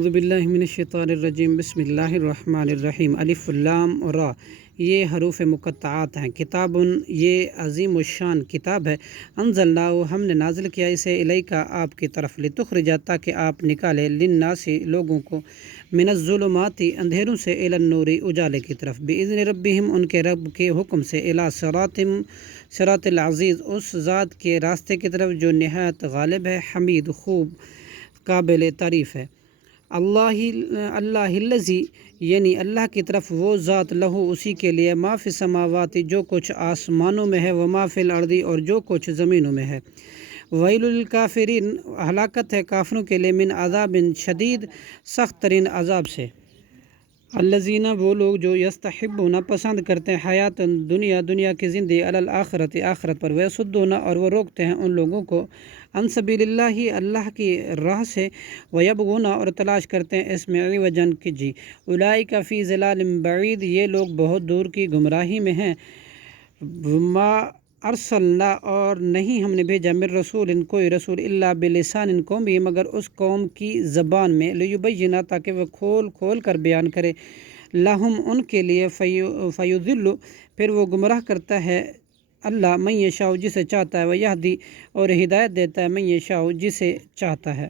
اعوذ باللہ من الشیطان الرجیم بسم اللہ الرحمن الرحیم الف لام را یہ حروف مقطعات ہیں۔ کتاب یہ عظیم الشان کتاب ہے، انزلناہ ہم نے نازل کیا اسے الیکا آپ کی طرف، لتخرج تاکہ آپ نکالے للناس لوگوں کو، من الظلمات اندھیروں سے، الی النور اجالے کی طرف، باذن ربہم ان کے رب کے حکم سے، الی صراط العزیز اس ذات کے راستے کی طرف جو نہایت غالب ہے، حمید خوب قابل تعریف ہے۔ اللہ الذی یعنی اللہ کی طرف وہ ذات، لہو اسی کے لیے، ما فی السماوات جو کچھ آسمانوں میں ہے، وما فی الارض اور جو کچھ زمینوں میں ہے۔ ویل للکافرین ہلاکت ہے کافروں کے لیے، من عذاب شدید سخت ترین عذاب سے۔ الذین وہ لوگ جو یستحبون پسند کرتے ہیں، حیات دنیا کی زندگی، علی الآخرت آخرت پر، ویصدون اور وہ روکتے ہیں ان لوگوں کو، عن سبیل اللہ اللہ کی راہ سے، ویبغون اور تلاش کرتے ہیں اس میں عوجا کہ جی، اولئک فی ضلال بعید یہ لوگ بہت دور کی گمراہی میں ہیں۔ وما ارسلنا اور نہیں ہم نے بھیجا، من رسول کوئی رسول، الا بلسان قومی مگر اس قوم کی زبان میں، لیبین تاکہ وہ کھول کر بیان کرے، لہم ان کے لیے، فیضل پھر وہ گمراہ کرتا ہے اللہ، من یشاء جسے چاہتا ہے، ویہدی اور ہدایت دیتا ہے من یشاء جسے چاہتا ہے۔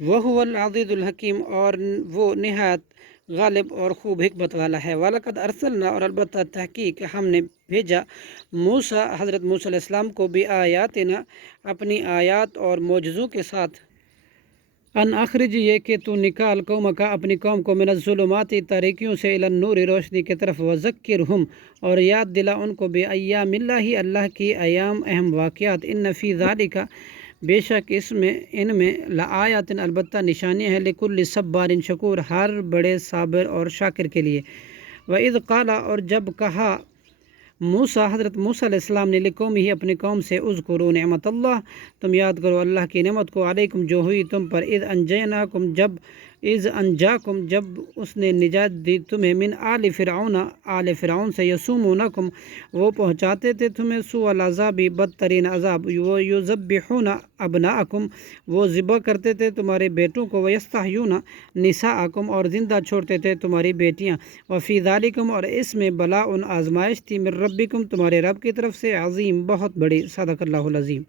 وہو العزیز الحکیم اور وہ نہایت غالب اور خوب حکمت والا ہے۔ وَلَقَدْ أَرْسَلْنَا اور البتہ تحقیق ہم نے بھیجا، موسیٰ حضرت موسیٰ علیہ السلام کو، بِآیاتنا اپنی آیات اور معجزوں کے ساتھ، ان اخرج یہ کہ تو نکال قومک اپنی قوم کو، من الظلمات تاریکیوں سے، الی النور روشنی کی طرف، وذکرہم اور یاد دلا ان کو، بایام اللہ اللہ کی ایام اہم واقعات، ان فی ذالک بے شک ان میں لآیات البتہ نشانیاں ہیں، لکل صبار شکور ہر بڑے صابر اور شاکر کے لیے۔ وَإِذْ قَالَ اور جب کہا موسیٰ حضرت موسیٰ علیہ السلام نے، لقوم ہی اپنی قوم سے، اذکروا نعمت اللہ تم یاد کرو اللہ کی نعمت کو، علیکم جو ہوئی تم پر، اذ انجاکم جب اس نے نجات دی تمہیں، من آل فرعون سے، یسومونکم وہ پہنچاتے تھے تمہیں، سوء العذاب بدترین عذاب، یذبحون ابناءکم وہ ذبح کرتے تھے تمہارے بیٹوں کو، ویستحیون نساءکم اور زندہ چھوڑتے تھے تمہاری بیٹیاں، وفی ذالکم اور اس میں بلاء آزمائش تھی، من ربکم تمہارے رب کی طرف سے، عظیم بہت بڑی، صدق اللہ العظیم۔